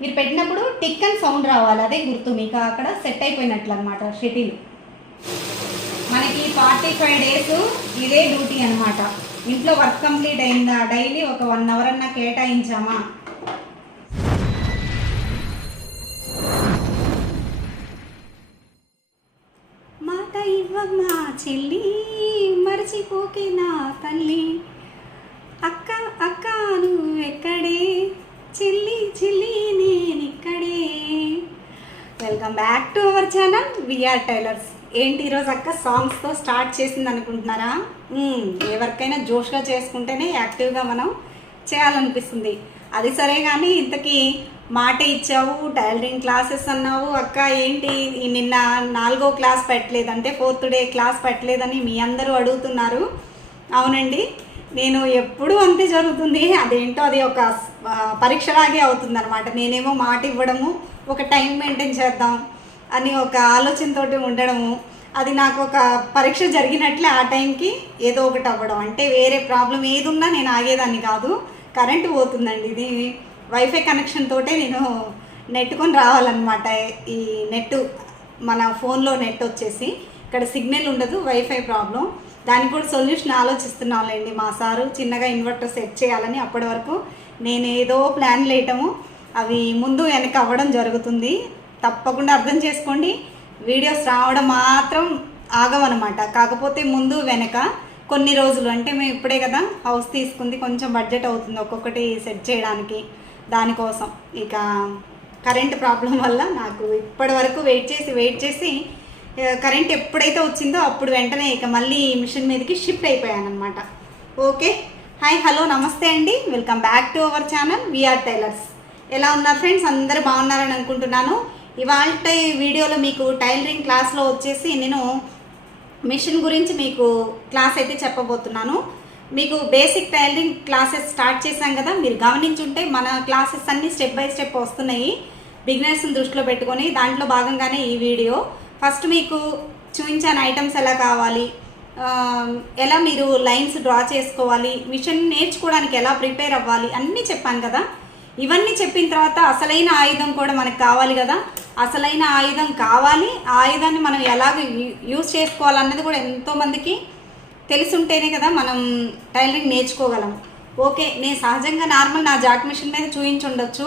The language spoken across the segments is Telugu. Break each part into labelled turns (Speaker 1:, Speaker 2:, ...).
Speaker 1: మీరు పెట్టినప్పుడు టిక్ అని సౌండ్ రావాలి. అదే గుర్తు మీకు. అక్కడ సెట్ అయిపోయినట్లు అనమాట షటిల్. మనకి ఫార్టీ ఫైవ్ డేస్ ఇదే డ్యూటీ అనమాట ఇంట్లో వర్క్ కంప్లీట్ అయిందా? డైలీ ఒక వన్ అవర్ అన్నా కేటాయించామా? మాట ఇవ్వమ్మా చెల్లి మరచిపోకే నా తల్లి. Back to our channel VR tailors. ఏంటి ఈరోజు అక్క సాంగ్స్తో స్టార్ట్ చేసింది అనుకుంటున్నారా ఎవరికైనా ఏ జోష్గా చేసుకుంటేనే యాక్టివ్గా మనం చేయాలనిపిస్తుంది. అది సరే కానీ ఇంతకీ మాట ఇచ్చావు టైలరింగ్ క్లాసెస్ అన్నావు. అక్క ఏంటి నిన్న నాలుగో క్లాస్ పెట్టలేదు అంటే ఫోర్త్ డే క్లాస్ పెట్టలేదని మీ అందరూ అడుగుతున్నారు. అవునండి నేను ఎప్పుడూ అంతే జరుగుతుంది. అదేంటో అది ఒక పరీక్షలాగే అవుతుంది అనమాట నేనేమో మాట ఇవ్వడము ఒక టైం మెయింటైన్ చేద్దాం. అని ఒక ఆలోచనతో ఉండడము. అది నాకు ఒక పరీక్ష జరిగినట్లే ఆ టైంకి ఏదో ఒకటి అవ్వడం. అంటే వేరే ప్రాబ్లం ఏది ఉన్నా నేను ఆగేదాన్ని కాదు. కరెంటు పోతుందండి ఇది. వైఫై కనెక్షన్ తోటే నేను నెట్టుకొని రావాలన్నమాట. ఈ నెట్ మన ఫోన్లో నెట్ వచ్చేసి ఇక్కడ సిగ్నల్ ఉండదు వైఫై ప్రాబ్లం. దానికి కూడా సొల్యూషన్ ఆలోచిస్తున్నాంలేండి మా సారు. చిన్నగా ఇన్వర్టర్ సెట్ చేయాలని అప్పటి వరకు నేను ఏదో ప్లాన్ వేయటము అవి ముందు వెనక అవ్వడం జరుగుతుంది. తప్పకుండా అర్థం చేసుకోండి. వీడియోస్ రావడం మాత్రం ఆగవన్నమాట కాకపోతే ముందు వెనక కొన్ని రోజులు అంటే మేము ఇప్పుడే కదా హౌస్ తీసుకుంది కొంచెం బడ్జెట్ అవుతుంది ఒక్కొక్కటి సెట్ చేయడానికి దానికోసం. ఇక కరెంట్ ప్రాబ్లం వల్ల నాకు ఇప్పటి వరకు వెయిట్ చేసి వెయిట్ చేసి కరెంట్ ఎప్పుడైతే వచ్చిందో అప్పుడు వెంటనే ఇక మళ్ళీ మిషన్ మీదకి షిఫ్ట్ అయిపోయాను అనమాట ఓకే? హాయ్ హలో నమస్తే అండి. Welcome back to our channel. VR tailors. ఎలా ఉన్నారు ఫ్రెండ్స్? అందరూ బాగున్నారని అనుకుంటున్నాను. ఇవాళ వీడియోలో మీకు టైలరింగ్ క్లాస్లో వచ్చేసి నేను మిషన్ గురించి మీకు క్లాస్ అయితే చెప్పబోతున్నాను. మీకు బేసిక్ టైలరింగ్ క్లాసెస్ స్టార్ట్ చేశాం కదా మీరు గమనించుంటే మన క్లాసెస్ అన్నీ స్టెప్ బై స్టెప్ వస్తున్నాయి. బిగినర్స్ని దృష్టిలో పెట్టుకొని దాంట్లో భాగంగానే ఈ వీడియో. ఫస్ట్ మీకు చూపించాను ఐటమ్స్ ఎలా కావాలి ఎలా మీరు లైన్స్ డ్రా చేసుకోవాలి మిషన్ నేర్చుకోవడానికి ఎలా ప్రిపేర్ అవ్వాలి అన్నీ చెప్పాను కదా. ఇవన్నీ చెప్పిన తర్వాత అసలైన ఆయుధం కూడా మనకు కావాలి కదా. అసలైన ఆయుధం కావాలి. ఆ ఆయుధాన్ని మనం ఎలాగ యూజ్ చేసుకోవాలన్నది కూడా ఎంతోమందికి తెలుసుంటేనే కదా మనం టైలరింగ్ నేర్చుకోగలం. ఓకే నేను సహజంగా నార్మల్ నా జాక్ మిషన్ మీద చూయించుండొచ్చు.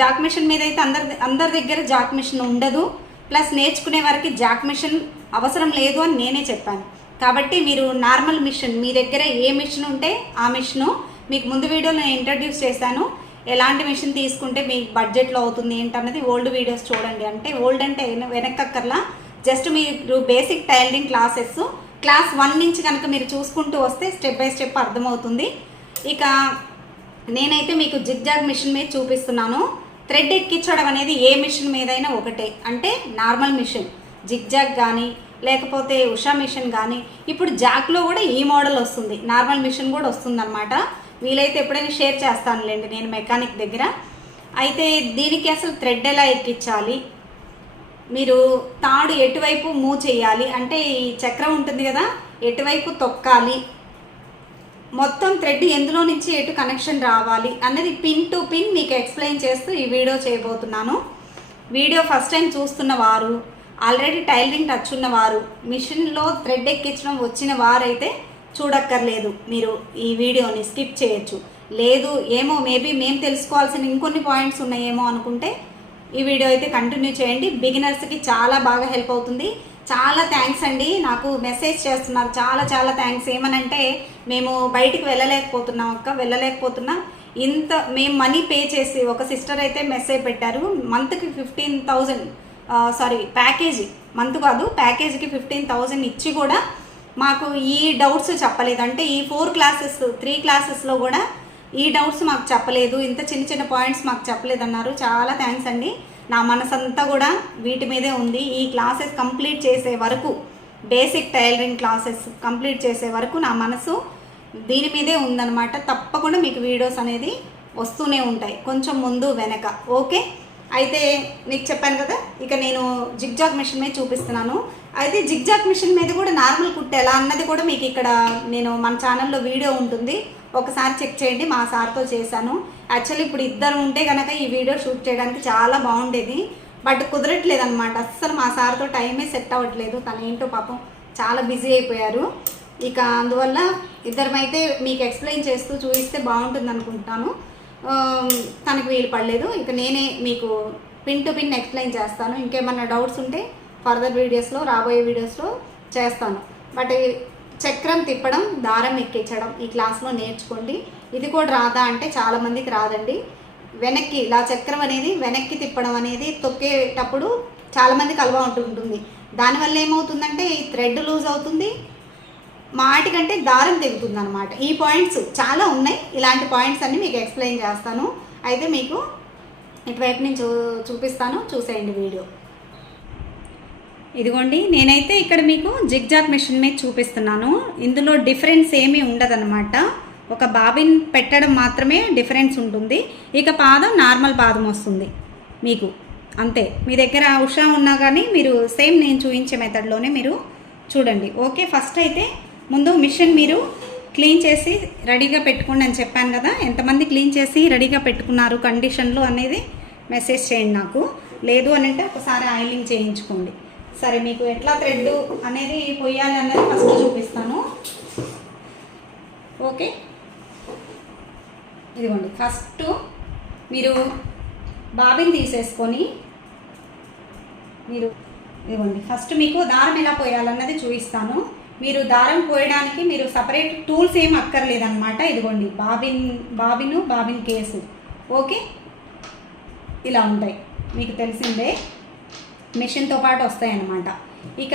Speaker 1: జాక్ మిషన్ మీద అయితే అందరి అందరి దగ్గర జాక్ మిషన్ ఉండదు. ప్లస్ నేర్చుకునే వారికి జాక్ మిషన్ అవసరం లేదు అని నేనే చెప్పాను. కాబట్టి మీరు నార్మల్ మిషన్ మీ దగ్గర ఏ మిషన్ ఉంటే ఆ మిషను మీకు ముందు వీడియోలో నేను ఇంట్రడ్యూస్ చేశాను. ఎలాంటి మిషన్ తీసుకుంటే మీకు బడ్జెట్లో అవుతుంది ఏంటన్నది ఓల్డ్ వీడియోస్ చూడండి. అంటే ఓల్డ్ అంటే వెనక్కర్లా జస్ట్ మీరు basic tailoring classes class one నుంచి కనుక మీరు చూసుకుంటూ వస్తే స్టెప్ బై స్టెప్ అర్థమవుతుంది. ఇక నేనైతే మీకు జిగ్జాగ్ మిషన్ మీద చూపిస్తున్నాను. థ్రెడ్ ఎక్కించడం అనేది ఏ మిషన్ మీదైనా ఒకటే. అంటే నార్మల్ మిషన్. జిగ్జాగ్ కానీ లేకపోతే ఉషా మిషన్ కానీ ఇప్పుడు జాక్లో కూడా ఈ మోడల్ వస్తుంది. నార్మల్ మిషన్ కూడా వస్తుందన్నమాట. వీలైతే ఎప్పుడైనా షేర్ చేస్తానులేండి నేను మెకానిక్ దగ్గర. అయితే దీనికి అసలు థ్రెడ్ ఎలా ఎక్కించాలి? మీరు తాడు ఎటువైపు మూవ్ చేయాలి? అంటే ఈ చక్రం ఉంటుంది కదా ఎటువైపు తొక్కాలి? మొత్తం థ్రెడ్ ఎందులో నుంచి ఎటు కనెక్షన్ రావాలి అన్నది పిన్ టు పిన్ మీకు ఎక్స్ప్లెయిన్ చేస్తూ ఈ వీడియో చేయబోతున్నాను. వీడియో ఫస్ట్ టైం చూస్తున్న వారు ఆల్రెడీ టైలరింగ్ టచ్ ఉన్నవారు మిషన్లో థ్రెడ్ ఎక్కించడం వచ్చిన వారైతే చూడక్కర్లేదు. మీరు ఈ వీడియోని స్కిప్ చేయొచ్చు. లేదు ఏమో మేబీ మేము తెలుసుకోవాల్సిన ఇంకొన్ని పాయింట్స్ ఉన్నాయేమో అనుకుంటే ఈ వీడియో అయితే కంటిన్యూ చేయండి. బిగినర్స్కి చాలా బాగా హెల్ప్ అవుతుంది. చాలా థ్యాంక్స్ అండి. నాకు మెసేజ్ చేస్తున్నారు. చాలా చాలా థ్యాంక్స్ ఏమనంటే మేము బయటికి వెళ్ళలేకపోతున్నాం అక్క వెళ్ళలేకపోతున్నాం. ఇంత మేము మనీ పే చేసి ఒక సిస్టర్ అయితే మెసేజ్ పెట్టారు. మంత్కి fifteen thousand sorry package month కాదు ప్యాకేజీకి ఫిఫ్టీన్ థౌజండ్ ఇచ్చి కూడా మాకు ఈ డౌట్స్ చెప్పలేదు. అంటే ఈ ఫోర్ క్లాసెస్ త్రీ క్లాసెస్లో కూడా ఈ డౌట్స్ మాకు చెప్పలేదు. ఇంత చిన్న చిన్న పాయింట్స్ మాకు చెప్పలేదు అన్నారు. చాలా థ్యాంక్స్ అండి. నా మనసంతా కూడా వీటి మీదే ఉంది. ఈ క్లాసెస్ కంప్లీట్ చేసే వరకు బేసిక్ టైలరింగ్ క్లాసెస్ కంప్లీట్ చేసే వరకు నా మనసు దీని మీదే ఉందన్నమాట. తప్పకుండా మీకు వీడియోస్ అనేది వస్తూనే ఉంటాయి. కొంచెం ముందు వెనక. ఓకే అయితే నీకు చెప్పాను కదా? ఇక నేను జిగ్జాగ్ మిషన్ మీద చూపిస్తున్నాను. అయితే జిగ్జాక్ మిషన్ మీద కూడా నార్మల్ కుట్టు ఎలా అన్నది కూడా మీకు ఇక్కడ నేను మన ఛానల్లో వీడియో ఉంటుంది. ఒకసారి చెక్ చేయండి మా సార్తో చేశాను. యాక్చువల్లీ ఇప్పుడు ఇద్దరు ఉంటే కనుక ఈ వీడియో షూట్ చేయడానికి చాలా బాగుండేది. బట్ కుదరట్లేదు అనమాట అస్సలు మా సార్తో టైమే సెట్ అవ్వట్లేదు. తను ఏంటో పాపం చాలా బిజీ అయిపోయారు. ఇక అందువల్ల ఇద్దరమైతే మీకు ఎక్స్ప్లెయిన్ చేస్తూ చూపిస్తే బాగుంటుంది అనుకుంటున్నాను తనకు వీలు పడలేదు. ఇక నేనే మీకు పిన్ టు పిన్ ఎక్స్ప్లెయిన్ చేస్తాను. ఇంకేమన్నా డౌట్స్ ఉంటే ఫర్దర్ వీడియోస్లో రాబోయే వీడియోస్లో చేస్తాను. బట్ చక్రం తిప్పడం దారం ఎక్కించడం ఈ క్లాస్లో నేర్చుకోండి. ఇది కూడా రాదా అంటే చాలామందికి రాదండి. వెనక్కి ఇలా చక్రం అనేది వెనక్కి తిప్పడం అనేది తొక్కేటప్పుడు చాలామందికి అలవా ఉంటుంది దానివల్ల ఏమవుతుందంటే ఈ థ్రెడ్ లూజ్ అవుతుంది. మాటికంటే దారం తెగుతుంది అనమాట ఈ పాయింట్స్ చాలా ఉన్నాయి. ఇలాంటి పాయింట్స్ అన్నీ మీకు ఎక్స్ప్లెయిన్ చేస్తాను. అయితే మీకు ఇటువైపు నుంచి చూ- చూపిస్తాను. చూసేయండి వీడియో. ఇదిగోండి నేనైతే ఇక్కడ మీకు జిగ్జాగ్ మిషన్ మీద చూపిస్తున్నాను. ఇందులో డిఫరెన్స్ ఏమీ ఉండదన్నమాట. ఒక బాబిన్ పెట్టడం మాత్రమే డిఫరెన్స్ ఉంటుంది. ఇక పాదం నార్మల్ పాదం వస్తుంది మీకు. అంతే. మీ దగ్గర ఉషా ఉన్నా కానీ మీరు సేమ్ నేను చూపించే మెథడ్లోనే మీరు చూడండి. ఓకే ఫస్ట్ అయితే ముందు మిషన్ మీరు క్లీన్ చేసి రెడీగా పెట్టుకోండి అని చెప్పాను కదా. ఎంతమంది క్లీన్ చేసి రెడీగా పెట్టుకున్నారు కండిషన్లు అనేది మెసేజ్ చేయండి నాకు. లేదు అని అంటే ఒకసారి ఆయిలింగ్ చేయించుకోండి. సరే మీకు ఎట్లా థ్రెడ్ అనేది పొయ్యాలి అన్నది ఫస్ట్ చూపిస్తాను. ఓకే? ఇదిగోండి ఫస్ట్ మీరు బాబిన్ తీసేసుకొని మీరు ఇదిగోండి ఫస్ట్ మీకు దారం ఎలా పోయాలన్నది చూపిస్తాను. మీరు దారం పోయడానికి మీరు సపరేట్ టూల్స్ ఏం అక్కర్లేదన్నమాట. ఇదిగోండి bobbin bobbin bobbin case. Okay? ఇలా ఉంటాయి. మీకు తెలిసిందే. మిషన్తో పాటు వస్తాయి అన్నమాట ఇక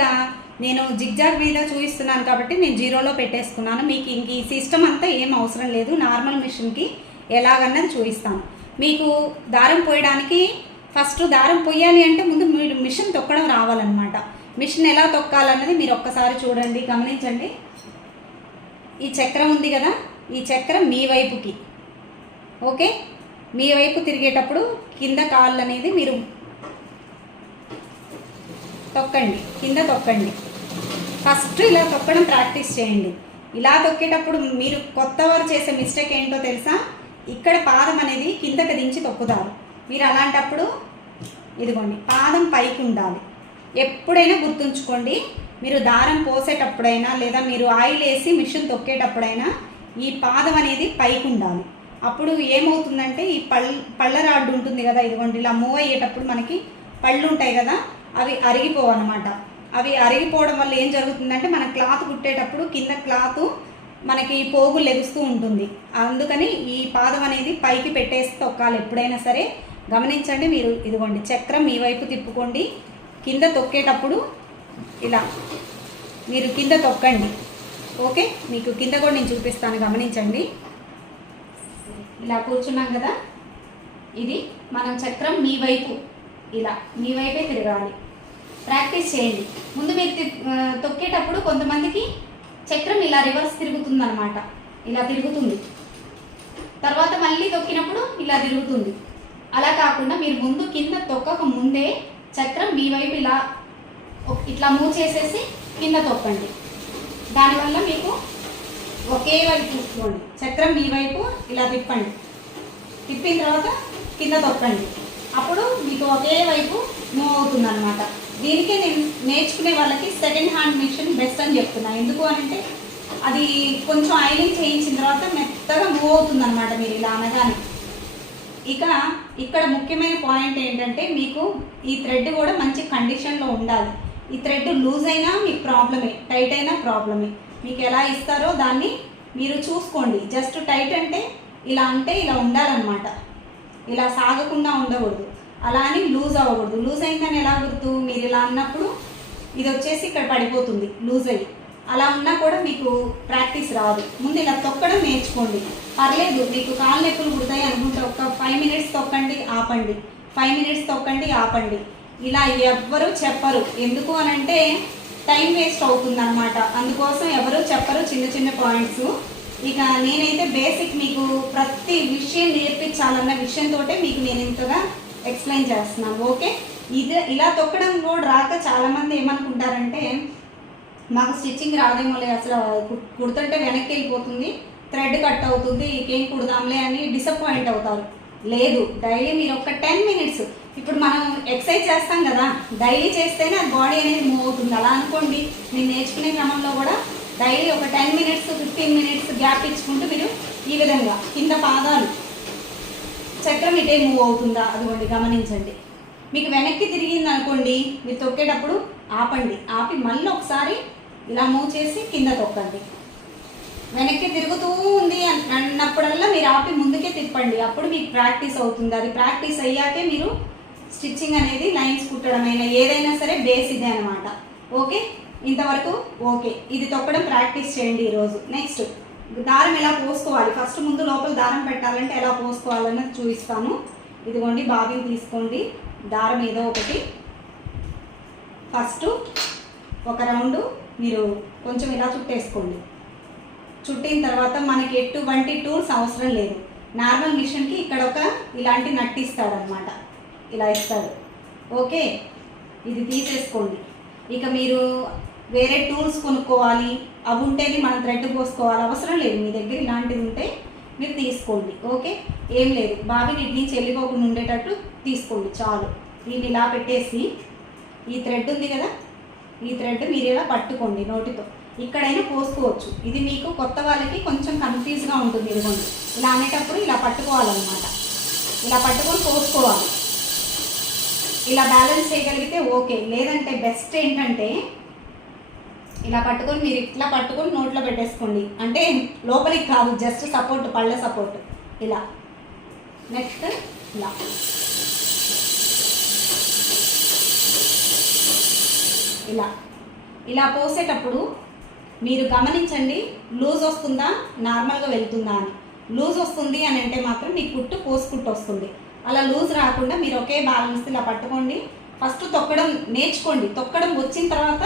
Speaker 1: నేను జిగ్జాగ్ మీద చూపిస్తున్నాను కాబట్టి నేను జీరోలో పెట్టేసుకున్నాను. మీకు ఇంక ఈ సిస్టమ్ అంతా ఏం అవసరం లేదు. నార్మల్ మిషన్కి ఎలాగన్నది చూపిస్తాను. మీకు దారం పోయడానికి ఫస్ట్ దారం పొయ్యాలి అంటే ముందు మీరు మిషన్ తొక్కడం రావాలన్నమాట. మిషన్ ఎలా తొక్కాలన్నది మీరు ఒక్కసారి చూడండి గమనించండి. ఈ చక్రం ఉంది కదా ఈ చక్రం మీ వైపుకి. ఓకే? మీ వైపు తిరిగేటప్పుడు కింద కాళ్ళు అనేది మీరు తొక్కండి. కింద తొక్కండి. ఫస్ట్ ఇలా తొక్కడం ప్రాక్టీస్ చేయండి. ఇలా తొక్కేటప్పుడు మీరు కొత్త వారు చేసే మిస్టేక్ ఏంటో తెలుసా? ఇక్కడ పాదం అనేది కిందకి దించి తొక్కుతారు. మీరు అలాంటప్పుడు ఇదిగోండి పాదం పైకి ఉండాలి. ఎప్పుడైనా గుర్తుంచుకోండి మీరు దారం పోసేటప్పుడైనా లేదా మీరు ఆయిల్ వేసి మిషన్ తొక్కేటప్పుడైనా ఈ పాదం అనేది పైకి ఉండాలి. అప్పుడు ఏమవుతుందంటే ఈ పల్ పళ్ళ రాడ్డు ఉంటుంది కదా ఇదిగోండి ఇలా మూవ్ అయ్యేటప్పుడు మనకి పళ్ళు ఉంటాయి కదా అవి అరిగిపోవు అనమాట అవి అరిగిపోవడం వల్ల ఏం జరుగుతుందంటే మన క్లాత్ కుట్టేటప్పుడు కింద క్లాత్ మనకి పోగు లెగుస్తూ ఉంటుంది. అందుకని ఈ పాదం అనేది పైకి పెట్టేసి తొక్కాలి. ఎప్పుడైనా సరే గమనించండి మీరు. ఇదిగోండి చక్రం మీ వైపు తిప్పుకోండి. కింద తొక్కేటప్పుడు ఇలా మీరు కింద తొక్కండి. ఓకే? మీకు కింద కూడా నేను చూపిస్తాను. గమనించండి. ఇలా కూర్చున్నాం కదా. ఇది మనం చక్రం మీ వైపు. ఇలా మీ వైపే తిరగాలి. ప్రాక్టీస్ చేయండి. ముందు మీరు తొక్కేటప్పుడు కొంతమందికి చక్రం ఇలా రివర్స్ తిరుగుతుంది అనమాట ఇలా తిరుగుతుంది. తర్వాత మళ్ళీ తొక్కినప్పుడు ఇలా తిరుగుతుంది. అలా కాకుండా మీరు ముందు కింద తొక్కక ముందే చక్రం మీ వైపు ఇలా ఇట్లా మూవ్ చేసేసి కింద తొక్కండి. దానివల్ల మీకు ఒకే వైపు చూసుకోండి చక్రం మీ వైపు ఇలా తిప్పండి. తిప్పిన తర్వాత కింద తొక్కండి. అప్పుడు మీకు ఒకే వైపు మూవ్ అవుతుంది అనమాట దీనికే నేను నేర్చుకునే వాళ్ళకి సెకండ్ హ్యాండ్ మిషన్ బెస్ట్ అని చెప్తున్నాను ఎందుకు అంటే అది కొంచెం ఐలింగ్ చేయించిన తర్వాత మెత్తగా మూవ్ అవుతుంది అనమాట మీరు ఇలా అనగానే. ఇక ఇక్కడ ముఖ్యమైన పాయింట్ ఏంటంటే మీకు ఈ థ్రెడ్ కూడా మంచి కండిషన్లో ఉండాలి. ఈ థ్రెడ్ లూజ్ అయినా మీకు ప్రాబ్లమే టైట్ అయినా ప్రాబ్లమే మీకు ఎలా ఇస్తారో దాన్ని మీరు చూసుకోండి. జస్ట్ టైట్ అంటే ఇలా అంటే ఇలా ఉండాలన్నమాట. ఇలా సాగకుండా ఉండకూడదు. అలా అని లూజ్ అవ్వకూడదు. లూజ్ అయిందని ఎలా గుర్తు? మీరు ఇలా అన్నప్పుడు ఇది వచ్చేసి ఇక్కడ పడిపోతుంది. లూజ్ అయ్యి. అలా ఉన్నా కూడా మీకు ప్రాక్టీస్ రాదు. ముందు ఇలా తొక్కడం నేర్చుకోండి. పర్లేదు మీకు కాళ్ళు నొప్పులు పుడతాయి అనుకుంటే ఒక ఫైవ్ మినిట్స్ తొక్కండి ఆపండి. ఫైవ్ మినిట్స్ తొక్కండి ఆపండి. ఇలా ఎవ్వరూ చెప్పరు. ఎందుకు అని అంటే టైం వేస్ట్ అవుతుంది అనమాట అందుకోసం ఎవరు చెప్పరు చిన్న చిన్న పాయింట్స్ ఇక నేనైతే బేసిక్ మీకు ప్రతి విషయం నేర్పించాలన్న విషయంతో మీకు నేను ఇంతగా ఎక్స్ప్లెయిన్ చేస్తున్నాను ఓకే? ఇది ఇలా తొక్కడం కూడా రాక చాలామంది ఏమనుకుంటారంటే మాకు స్టిచ్చింగ్ రాదేమోలే అసలు కుడుతుంటే వెనక్కి వెళ్ళిపోతుంది థ్రెడ్ కట్ అవుతుంది ఇంకేం కుడదాంలే అని డిసప్పాయింట్ అవుతారు. లేదు డైలీ మీరు ఒక టెన్ మినిట్స్ ఇప్పుడు మనం ఎక్సర్సైజ్ చేస్తాం కదా డైలీ చేస్తేనే అది బాడీ అనేది మూవ్ అవుతుంది. అలా అనుకోండి మీరు నేర్చుకునే క్రమంలో కూడా డైలీ ఒక ten minutes fifteen minutes gap ఇచ్చుకుంటూ మీరు ఈ విధంగా కింద పాదాలు చక్రం ఇటే మూవ్ అవుతుందా? అదిగోండి గమనించండి. మీకు వెనక్కి తిరిగింది అనుకోండి మీరు తొక్కేటప్పుడు ఆపండి. ఆపి మళ్ళీ ఒకసారి ఇలా మూవ్ చేసి కింద తొక్కండి. వెనక్కి తిరుగుతూ ఉంది అన్నప్పుడల్లా మీరు ఆపి ముందుకే తిప్పండి. అప్పుడు మీకు ప్రాక్టీస్ అవుతుంది. అది ప్రాక్టీస్ అయ్యాకే మీరు స్టిచ్చింగ్ అనేది లైన్స్ కుట్టడమైనా ఏదైనా సరే బేస్ ఇదే అనమాట ఓకే? ఇంతవరకు ఓకే. ఇది తొక్కడం ప్రాక్టీస్ చేయండి ఈరోజు. నెక్స్ట్. దారం ఎలా పోసుకోవాలి? ఫస్ట్ ముందు లోపల దారం పెట్టాలంటే ఎలా పోసుకోవాలన్నది చూపిస్తాను. ఇదిగోండి బాబీని తీసుకోండి. దారం ఏదో ఒకటి. ఫస్ట్ ఒక రౌండ్ మీరు కొంచెం ఇలా చుట్టేసుకోండి. చుట్టిన తర్వాత మనకి ఎటువంటి టూల్స్ అవసరం లేదు. నార్మల్ మిషన్కి ఇక్కడ ఒక ఇలాంటి నట్టు ఇస్తాడనమాట ఇలా ఇస్తాడు. ఓకే? ఇది తీసేసుకోండి. ఇక మీరు వేరే టూల్స్ కొనుక్కోవాలి. అవి ఉంటేనే మనం థ్రెడ్ పోసుకోవాలి. అవసరం లేదు. మీ దగ్గర ఇలాంటివి ఉంటే మీరు తీసుకోండి. ఓకే? ఏం లేదు. బాబీని ఇటు నుంచి వెళ్ళిపోకుండా ఉండేటట్టు తీసుకోండి. చాలు. దీన్ని ఇలా పెట్టేసి ఈ థ్రెడ్ ఉంది కదా? ఈ థ్రెడ్ మీరు ఇలా పట్టుకోండి నోటితో. ఇక్కడైనా పోసుకోవచ్చు. ఇది మీకు కొత్త వాళ్ళకి కొంచెం కన్ఫ్యూజ్గా ఉంటుంది ఇదిగోండి. ఇలా అనేటప్పుడు ఇలా పట్టుకోవాలన్నమాట. ఇలా పట్టుకొని పోసుకోవాలి. ఇలా బ్యాలెన్స్ చేయగలిగితే ఓకే. లేదంటే బెస్ట్ ఏంటంటే ఇలా పట్టుకొని మీరు ఇట్లా పట్టుకొని నోట్లో పెట్టేసుకోండి. అంటే లోపలికి కాదు జస్ట్ సపోర్ట్ పళ్ళ సపోర్ట్ ఇలా. నెక్స్ట్ ఇలా. ఇలా. ఇలా పోసేటప్పుడు మీరు గమనించండి లూజ్ వస్తుందా నార్మల్గా వెళ్తుందా అని. లూజ్ వస్తుంది అని అంటే మాత్రం మీ కుట్టు పోసుకుట్టు వస్తుంది. అలా లూజ్ రాకుండా మీరు ఒకే బ్యాలెన్స్ ఇలా పట్టుకోండి. ఫస్ట్ తొక్కడం నేర్చుకోండి. తొక్కడం వచ్చిన తర్వాత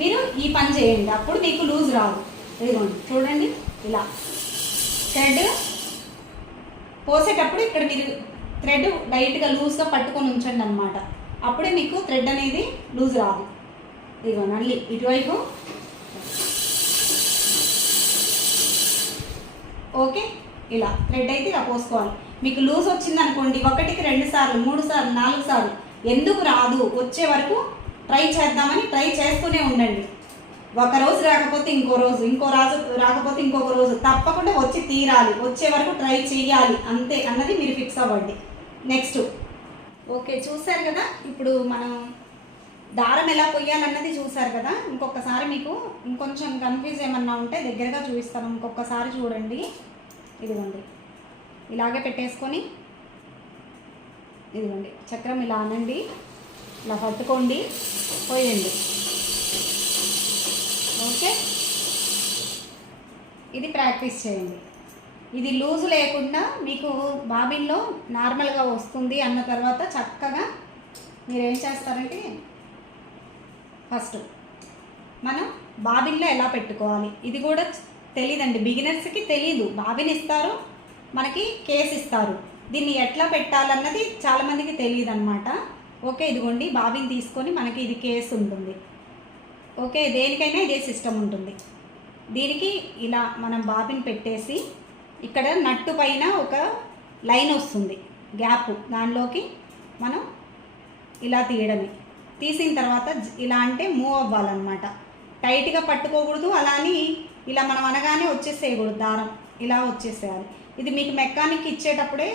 Speaker 1: మీరు ఈ పని చేయండి. అప్పుడు మీకు లూజ్ రాదు ఇదిగోండి చూడండి ఇలా. థ్రెడ్ పోసేటప్పుడు ఇక్కడ మీరు థ్రెడ్ లైట్గా లూజ్గా పట్టుకొని ఉంచండి అనమాట అప్పుడే మీకు థ్రెడ్ అనేది లూజ్ రాదు ఇదిగో మళ్ళీ ఇటువైపు. ఓకే ఇలా థ్రెడ్ అయితే ఇలా పోసుకోవాలి. మీకు లూజ్ వచ్చింది అనుకోండి ఒకటికి రెండు సార్లు మూడు సార్లు నాలుగు సార్లు ఎందుకు రాదు? వచ్చే వరకు ట్రై చేద్దామని ట్రై చేస్తూనే ఉండండి. ఒక రోజు రాకపోతే ఇంకో రోజు ఇంకో రాజు రాకపోతే ఇంకొక రోజు. తప్పకుండా వచ్చి తీరాలి. వచ్చే వరకు ట్రై చేయాలి. అంతే అన్నది మీరు ఫిక్స్ అవ్వండి. నెక్స్ట్ ఓకే చూశారు కదా? ఇప్పుడు మనం దారం ఎలా పొయ్యాలన్నది చూశారు కదా? ఇంకొకసారి మీకు ఇంకొంచెం కన్ఫ్యూజ్ ఏమన్నా ఉంటే దగ్గరగా చూపిస్తాను. ఇంకొకసారి చూడండి. ఇదిగోండి. ఇలాగే పెట్టేసుకొని ఇదిగోండి. చక్రం ఇలా అనండి. ఇలా పట్టుకోండి. పోయండి. ఓకే? ఇది ప్రాక్టీస్ చేయండి. ఇది లూజ్ లేకుండా మీకు బాబిన్లో నార్మల్గా వస్తుంది అన్న తర్వాత చక్కగా మీరు ఏం చేస్తారంటే ఫస్ట్ మనం బాబిన్లో ఎలా పెట్టుకోవాలి? ఇది కూడా తెలియదండి బిగినర్స్కి తెలియదు బాబిన్ ఇస్తారు మనకి కేస్ ఇస్తారు. దీన్ని ఎట్లా పెట్టాలన్నది చాలామందికి తెలియదు అనమాట ఓకే ఇదిగోండి బాబిన్ తీసుకొని మనకి ఇది కేస్ ఉంటుంది. ఓకే దేనికైనా ఇదే సిస్టమ్ ఉంటుంది. దీనికి ఇలా మనం బాబిన్ పెట్టేసి ఇక్కడ నట్టు పైన ఒక లైన్ వస్తుంది గ్యాప్. దానిలోకి మనం ఇలా తీయడమే. తీసిన తర్వాత ఇలా అంటే మూవ్ అవ్వాలన్నమాట. టైట్గా పట్టుకోకూడదు అలా అని ఇలా మనం అనగానే వచ్చేసేయకూడదు దారం. ఇలా వచ్చేసేయాలి. ఇది మీకు మెకానిక్ ఇచ్చేటప్పుడే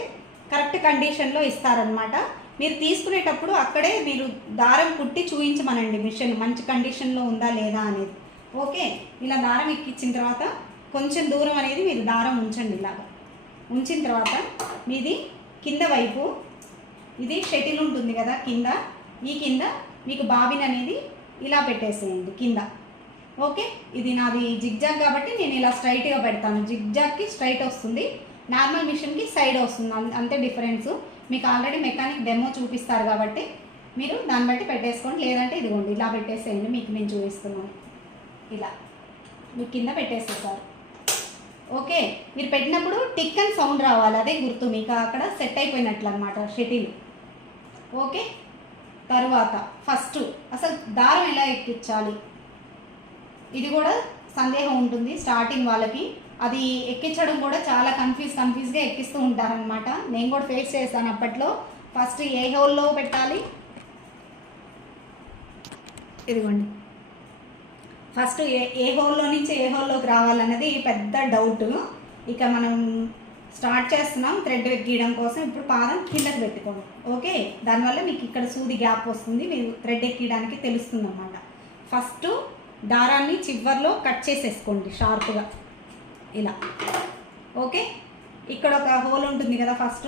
Speaker 1: కరెక్ట్ కండిషన్లో ఇస్తారనమాట మీరు తీసుకునేటప్పుడు అక్కడే మీరు దారం కుట్టి చూపించమనండి మిషన్ మంచి కండిషన్లో ఉందా లేదా అనేది. ఓకే? ఇలా దారం ఎక్కించిన తర్వాత కొంచెం దూరం అనేది మీరు దారం ఉంచండి ఇలాగా. ఉంచిన తర్వాత మీది కింద వైపు ఇది షటిల్ ఉంటుంది కదా కింద ఈ కింద మీకు బాబిన్ అనేది ఇలా పెట్టేసేయండి కింద. ఓకే? ఇది నాది జిగ్జాగ్ కాబట్టి నేను ఇలా స్ట్రైట్గా పెడతాను. జిగ్జాగ్కి స్ట్రైట్ వస్తుంది. నార్మల్ మిషన్కి సైడ్ వస్తుంది. అంతే డిఫరెన్స్ మీకు ఆల్రెడీ మెకానిక్ డెమో చూపిస్తారు కాబట్టి మీరు దాన్ని బట్టి పెట్టేసుకోండి. లేదంటే ఇదిగోండి ఇలా పెట్టేసేయండి. మీకు నేను చూపిస్తున్నాను. ఇలా. మీ కింద పెట్టేసేసారు. ఓకే. మీరు పెట్టినప్పుడు టిక్ అని సౌండ్ రావాలి. అదే గుర్తు మీకు. అక్కడ సెట్ అయిపోయినట్లు అనమాట షటిల్. ఓకే. తరువాత ఫస్ట్ అసలు దారం ఎలా ఎక్కించాలి? ఇది కూడా సందేహం ఉంటుంది. స్టార్టింగ్ వాళ్ళకి అది ఎక్కించడం కూడా చాలా కన్ఫ్యూజ్ కన్ఫ్యూజ్గా ఎక్కిస్తూ ఉంటారనమాట నేను కూడా ఫేస్ చేశాను అప్పట్లో. ఫస్ట్ ఏ హోల్లో పెట్టాలి. ఇదిగోండి. ఫస్ట్ ఏ ఏ హోల్లో నుంచి ఏ హోల్లోకి రావాలన్నది పెద్ద డౌట్ ఇక మనం స్టార్ట్ చేస్తున్నాం థ్రెడ్ గీయడం కోసం. ఇప్పుడు పాదం కిందకి పెట్టుకోండి. ఓకే దానివల్ల మీకు ఇక్కడ సూది గ్యాప్ వస్తుంది. మీరు థ్రెడ్ ఎక్కడానికి తెలుస్తుంది అన్నమాట ఫస్ట్ దారాన్ని చివర్లో కట్ చేసేసుకోండి షార్ప్గా ఇలా. ఓకే? ఇక్కడ ఒక హోల్ ఉంటుంది కదా ఫస్ట్.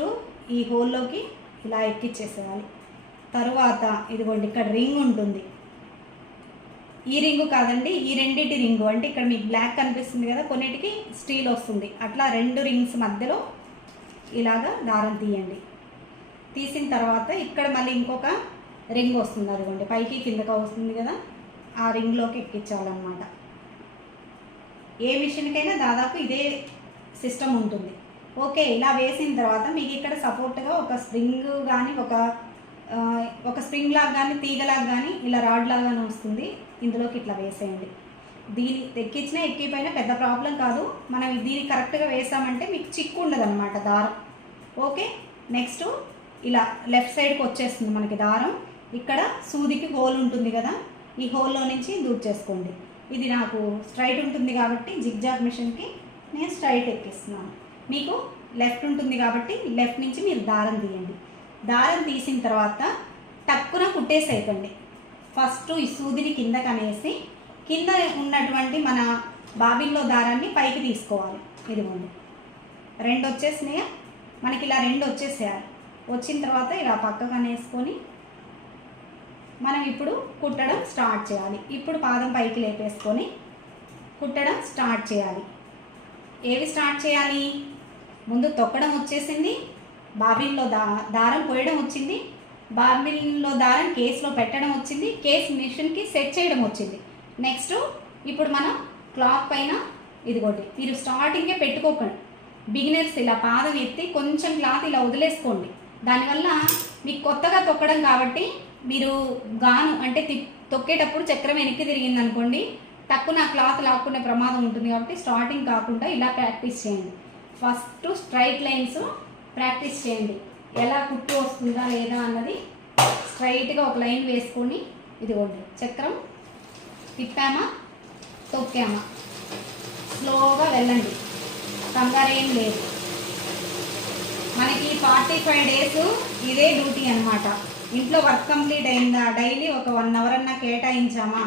Speaker 1: ఈ హోల్లోకి ఇలా ఎక్కిచ్చేసేయాలి. తరువాత ఇదిగోండి ఇక్కడ రింగ్ ఉంటుంది. ఈ రింగు కాదండి ఈ రెండింటి రింగు. అంటే ఇక్కడ మీకు బ్లాక్ కనిపిస్తుంది కదా కొన్నిటికి స్టీల్ వస్తుంది. అట్లా రెండు రింగ్స్ మధ్యలో ఇలాగా దారం తీయండి. తీసిన తర్వాత ఇక్కడ మళ్ళీ ఇంకొక రింగ్ వస్తుంది అదిగోండి. పైకి కిందకి వస్తుంది కదా ఆ రింగ్లోకి ఎక్కించాలన్నమాట. ఏ మిషన్కైనా దాదాపు ఇదే సిస్టమ్ ఉంటుంది. ఓకే ఇలా వేసిన తర్వాత మీకు ఇక్కడ సపోర్ట్గా ఒక స్ప్రింగ్ కానీ ఒక ఒక స్ప్రింగ్ లాగా కానీ తీగలాగా కానీ ఇలా రాడ్ లాగానే వస్తుంది. ఇందులోకి ఇట్లా వేసేయండి. దీని ఎక్కించినా ఎక్కిపోయినా పెద్ద ప్రాబ్లం కాదు. మనం దీన్ని కరెక్ట్గా వేసామంటే మీకు చిక్కు ఉండదు అనమాట దారం. ఓకే నెక్స్ట్ ఇలా లెఫ్ట్ సైడ్కి వచ్చేస్తుంది మనకి దారం. ఇక్కడ సూదికి హోల్ ఉంటుంది కదా ఈ హోల్లో నుంచి దూర్ చేసుకోండి. ఇది నాకు స్ట్రైట్ ఉంటుంది కాబట్టి జిగ్జాగ్ మిషన్కి నేను స్ట్రైట్ ఎక్కిస్తున్నాను. మీకు లెఫ్ట్ ఉంటుంది కాబట్టి లెఫ్ట్ నుంచి మీరు దారం తీయండి. దారం తీసిన తర్వాత టక్కున కుట్టేసేయకండి. ఫస్ట్ ఈ సూదిని కిందకి అనేసి కింద ఉన్నటువంటి మన బాబిల్లో దారాన్ని పైకి తీసుకోవాలి. ఇదిగోండి. రెండు వచ్చేసినాయా? మనకి ఇలా రెండు వచ్చేసేయాలి. వచ్చిన తర్వాత ఇలా పక్కకు అనేసుకొని మనం ఇప్పుడు కుట్టడం స్టార్ట్ చేయాలి. ఇప్పుడు పాదం పైకి లేపేసుకొని కుట్టడం స్టార్ట్ చేయాలి. ఏవి స్టార్ట్ చేయాలి? ముందు తొక్కడం వచ్చేసింది. బాబిన్లో దా దారం పోయడం వచ్చింది. బాబిన్లో దారం కేసులో పెట్టడం వచ్చింది. కేస్ మిషన్కి సెట్ చేయడం వచ్చింది. నెక్స్ట్ ఇప్పుడు మనం క్లాత్ పైన ఇదిగోండి మీరు స్టార్టింగే పెట్టుకోకండి. బిగినర్స్ ఇలా పాదం ఎత్తి కొంచెం క్లాత్ ఇలా వదిలేసుకోండి. దానివల్ల మీకు కొత్తగా తొక్కడం కాబట్టి మీరు గాను అంటే తొక్కేటప్పుడు చక్రం వెనక్కి తిరిగింది అనుకోండి తక్కువ క్లాత్ లాక్కునే ప్రమాదం ఉంటుంది కాబట్టి స్టార్టింగ్ కాకుండా ఇలా ప్రాక్టీస్ చేయండి. ఫస్ట్ స్ట్రైట్ లైన్స్ ప్రాక్టీస్ చేయండి. ఎలా కుట్టు వస్తుందా లేదా అన్నది స్ట్రైట్గా ఒక లైన్ వేసుకొని ఇదిగోండి చక్రం తిప్పామా తొక్కామా? స్లోగా వెళ్ళండి. కంగారేం లేదు. మనకి ఫార్టీ ఫైవ్ డేస్ ఇదే డ్యూటీ అనమాట ఇంట్లో వర్క్ కంప్లీట్ అయిందా? డైలీ ఒక వన్ అవర్ అన్న కేటాయించామా?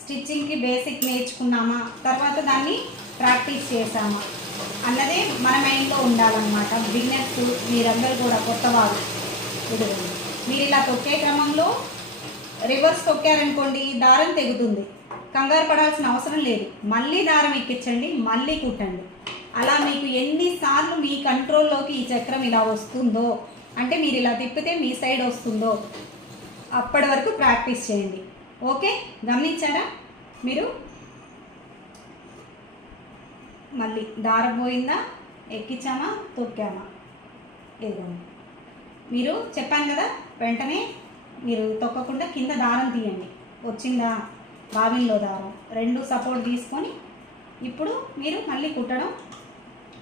Speaker 1: స్టిచ్చింగ్కి బేసిక్ నేర్చుకున్నామా? తర్వాత దాన్ని ప్రాక్టీస్ చేసామా అన్నదే మన మైండ్లో ఉండాలన్నమాట. బిగినర్స్ మీరందరూ కూడా కొత్త వాళ్ళు. మీరు ఇలా తొక్కే క్రమంలో రివర్స్ తొక్కారనుకోండి దారం తెగుతుంది. కంగారు పడాల్సిన అవసరం లేదు. మళ్ళీ దారం ఎక్కించండి మళ్ళీ కుట్టండి. అలా మీకు ఎన్నిసార్లు మీ కంట్రోల్లోకి ఈ చక్రం ఇలా వస్తుందో అంటే మీరు ఇలా తిప్పితే మీ సైడ్ వస్తుందో అప్పటి వరకు ప్రాక్టీస్ చేయండి. ఓకే? గమనించారా? మీరు? మళ్ళీ దారం పోయిందా? ఎక్కించామా? తొక్కామా? ఇదిగోండి మీరు చెప్పాను కదా వెంటనే మీరు తొక్కకుండా కింద దారం తీయండి. వచ్చిందా? బావిల్లో దారం. రెండు సపోర్ట్ తీసుకొని ఇప్పుడు మీరు మళ్ళీ కుట్టడం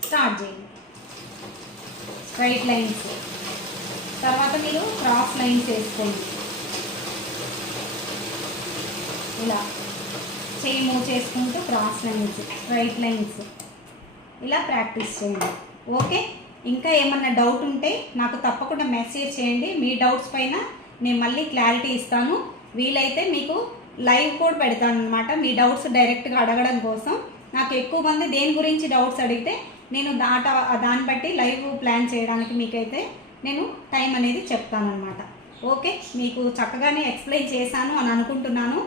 Speaker 1: స్టార్ట్ చేయండి స్ట్రైట్ లైన్స్ తర్వాత మీరు క్రాస్ లైన్స్ వేసుకోండి. ఇలా. చేయి మూవ్ చేసుకుంటూ క్రాస్ లైన్స్ స్ట్రైట్ లైన్స్ ఇలా ప్రాక్టీస్ చేయండి. ఓకే ఇంకా ఏమన్నా డౌట్ ఉంటే నాకు తప్పకుండా మెసేజ్ చేయండి. మీ డౌట్స్ పైన నేను మళ్ళీ క్లారిటీ ఇస్తాను. వీలైతే మీకు లైవ్ కూడా పెడతాను అనమాట మీ డౌట్స్ డైరెక్ట్గా అడగడం కోసం. నాకు ఎక్కువ మంది దేని గురించి డౌట్స్ అడిగితే నేను దాట దాన్ని బట్టి లైవ్ ప్లాన్ చేయడానికి మీకైతే నేను టైం అనేది చెప్తానమాట ఓకే మీకు చక్కగానే ఎక్స్ప్లెయిన్ చేశాను అని అనుకుంటున్నాను.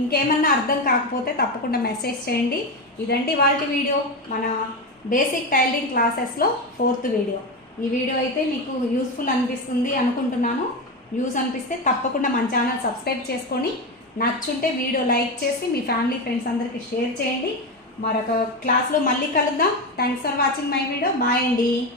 Speaker 1: ఇంకేమన్నా అర్థం కాకపోతే తప్పకుండా మెసేజ్ చేయండి. ఇదండి వాళ్ళ వీడియో మన బేసిక్ టైలరింగ్ క్లాసెస్లో ఫోర్త్ వీడియో. ఈ వీడియో అయితే మీకు యూస్ఫుల్ అనిపిస్తుంది అనుకుంటున్నాను. యూస్ అనిపిస్తే తప్పకుండా మన ఛానల్ సబ్స్క్రైబ్ చేసుకొని నచ్చుంటే వీడియో లైక్ చేసి మీ ఫ్యామిలీ ఫ్రెండ్స్ అందరికీ షేర్ చేయండి. మరొక క్లాస్లో మళ్ళీ కలుద్దాం. Thanks for watching my video bye అండి.